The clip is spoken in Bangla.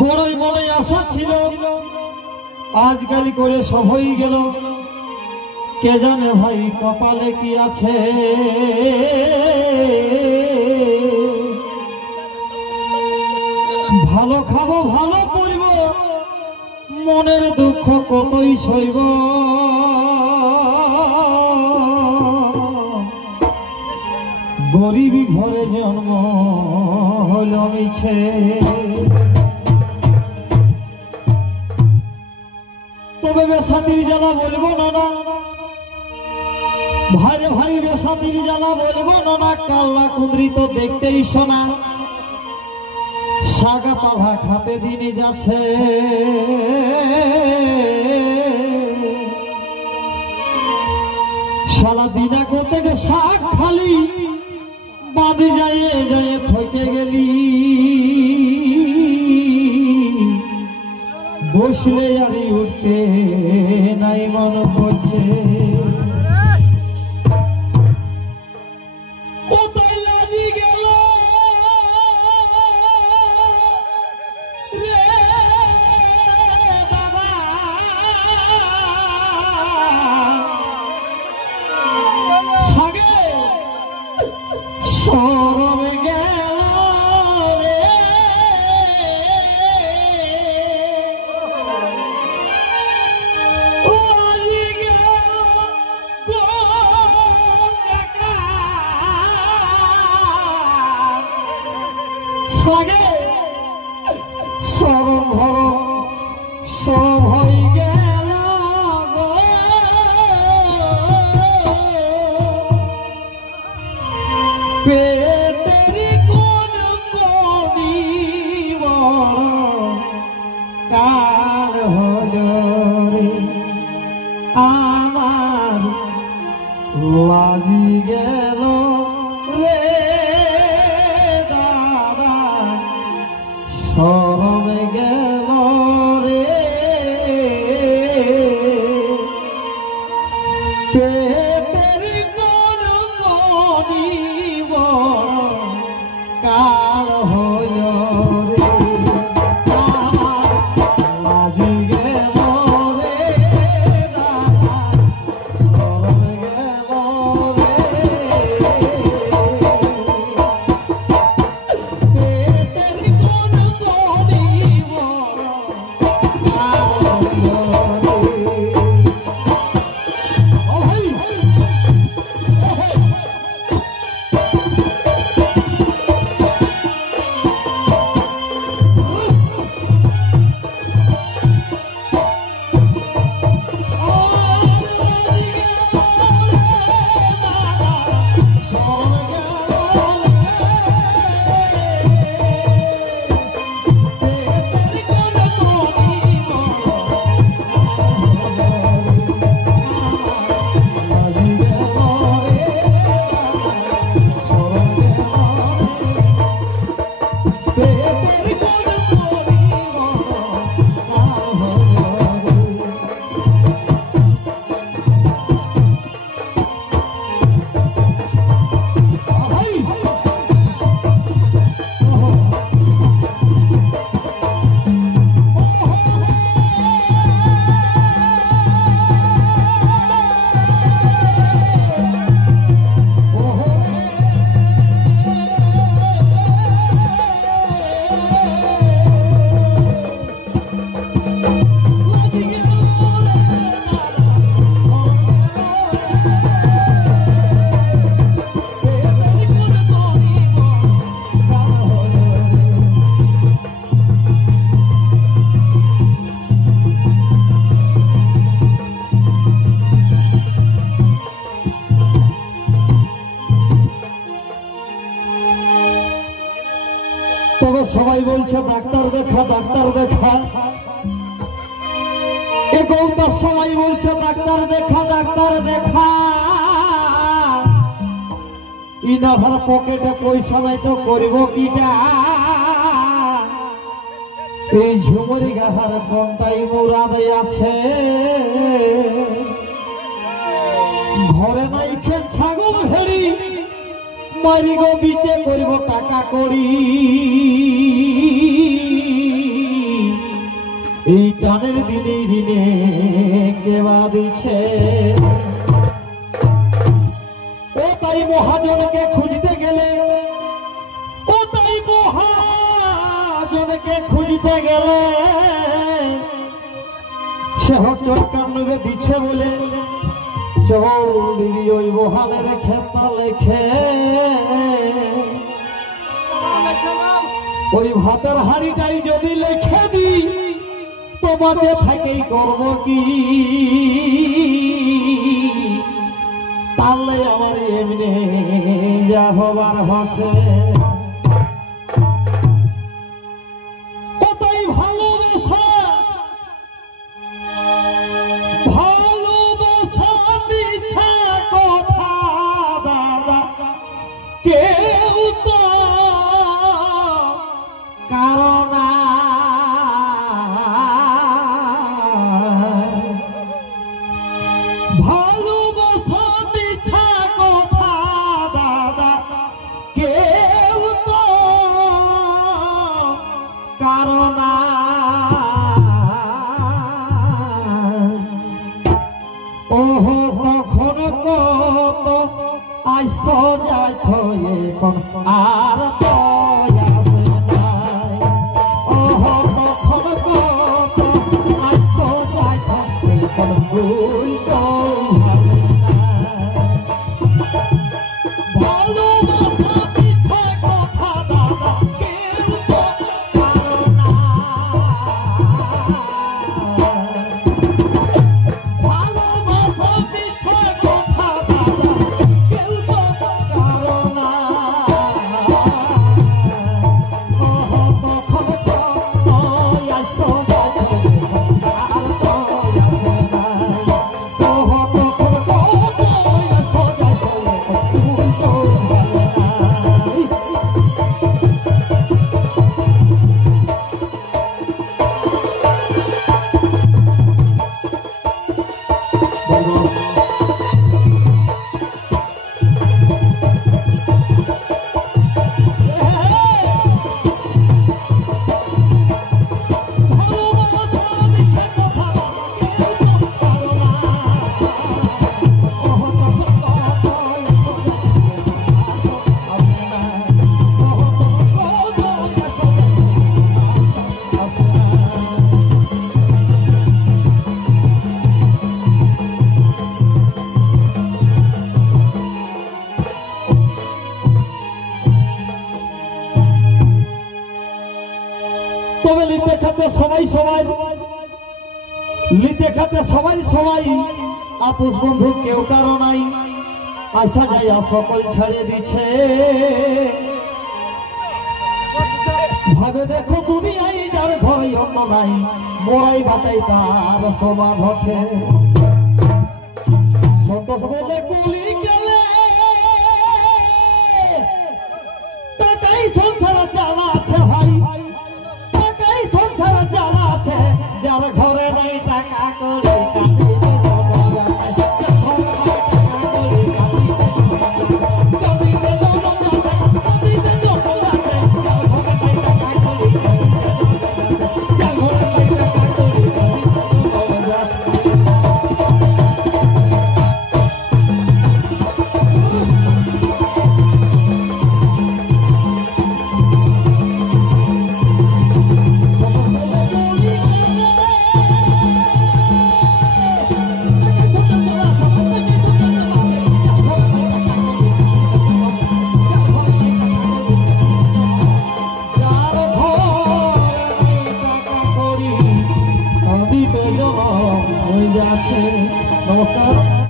বড়ই বড়ই আশা ছিল, আজকাল করে সব হয়ে গেল। কে জানে ভাই কপালে কি আছে। ভালো খাবো ভালো করব, মনের দুঃখ কতই সইব। গরিবী ঘরে জন্ম হল মিছে। তবে বেসাতির জ্বালা বলবো না, ভাইরে ভাই বেসাতির জ্বালা বলবো না। কাল্লা কুঁদরি তো দেখতেই শোনা, শাগা পাভা খাতে দিনে যাচ্ছে। সারা দিনা করতে শাক খালি, বাঁধে যায় যায় থকে গেলি। বসলে আরে উঠতে নাই মন করছে। সরম গেল রে ওই গেল গো কাকা সাগে সরম ভরম সব হয়ে গেল গো। পেটের কোন কোনি কাল হল রে আমার, লাজি গেল রে দাদা শরম গেল রে। পেটের কোন কোনি কাল হল রে আমার, লাজি গেল রে দাদা শরম গেল রে। পেটের কোন করিব কাল হল রে। ও ভাই তবে সবাই বলছে ডাক্তার দেখা ডাক্তার দেখা। এ গৌতা সবাই বলছে ডাক্তার দেখা ডাক্তার দেখা। ইনাভার পকেটে পয়সা নাই তো করব কিটা। এই ঝুমরি গাহার কোনটাই মুরাদে আছে। ঘরে নাই খেয়ে ছাগল ভেড়ি, মারিগো বিচে করব টাকা করি। দানের দিনে দিনে কেবা দিচ্ছে ও তাই মহাজনকে খুঁজতে গেলে ও তাই মহাজনকে খুঁজতে গেলে সে চরকান্নবে দিচ্ছে বলে চৌধুরী ওই বহালের খেতা লেখে ওই ভাতের হাড়িটাই যদি লেখে দি তো বাঁচে থাকেই করব কি তাহলে আমার এমনি যা হবার হচ্ছে ও তাই ভালোবাসা ভালোবাসা মিথ্যা কথা দাদা কেউ তো কারণ ভালোবাসা মিথ্যা কথা দাদা কেউ তো কারণ ওহো তখন কত আইস যাই এখন আর তো তবে লিতে খাতে সবাই সবাই লিতে খাতে সবাই সবাই আপোষ বন্ধু কেউ কারো নাই আসা যাইয়া সকল ছেড়ে দিছে ভাবে দেখো দুনিয়ায় যার ঘরে অন্য নাই মোরাই বাঁচাই তার স্বভাব হচ্ছে সন্তোষ বলে গুলি গেলে টাকাই সংসার জ্বালা আছে ভাই টাকাই সংসার জ্বালা আছে যার ঘরে নাই টাকা করে নমস্কার।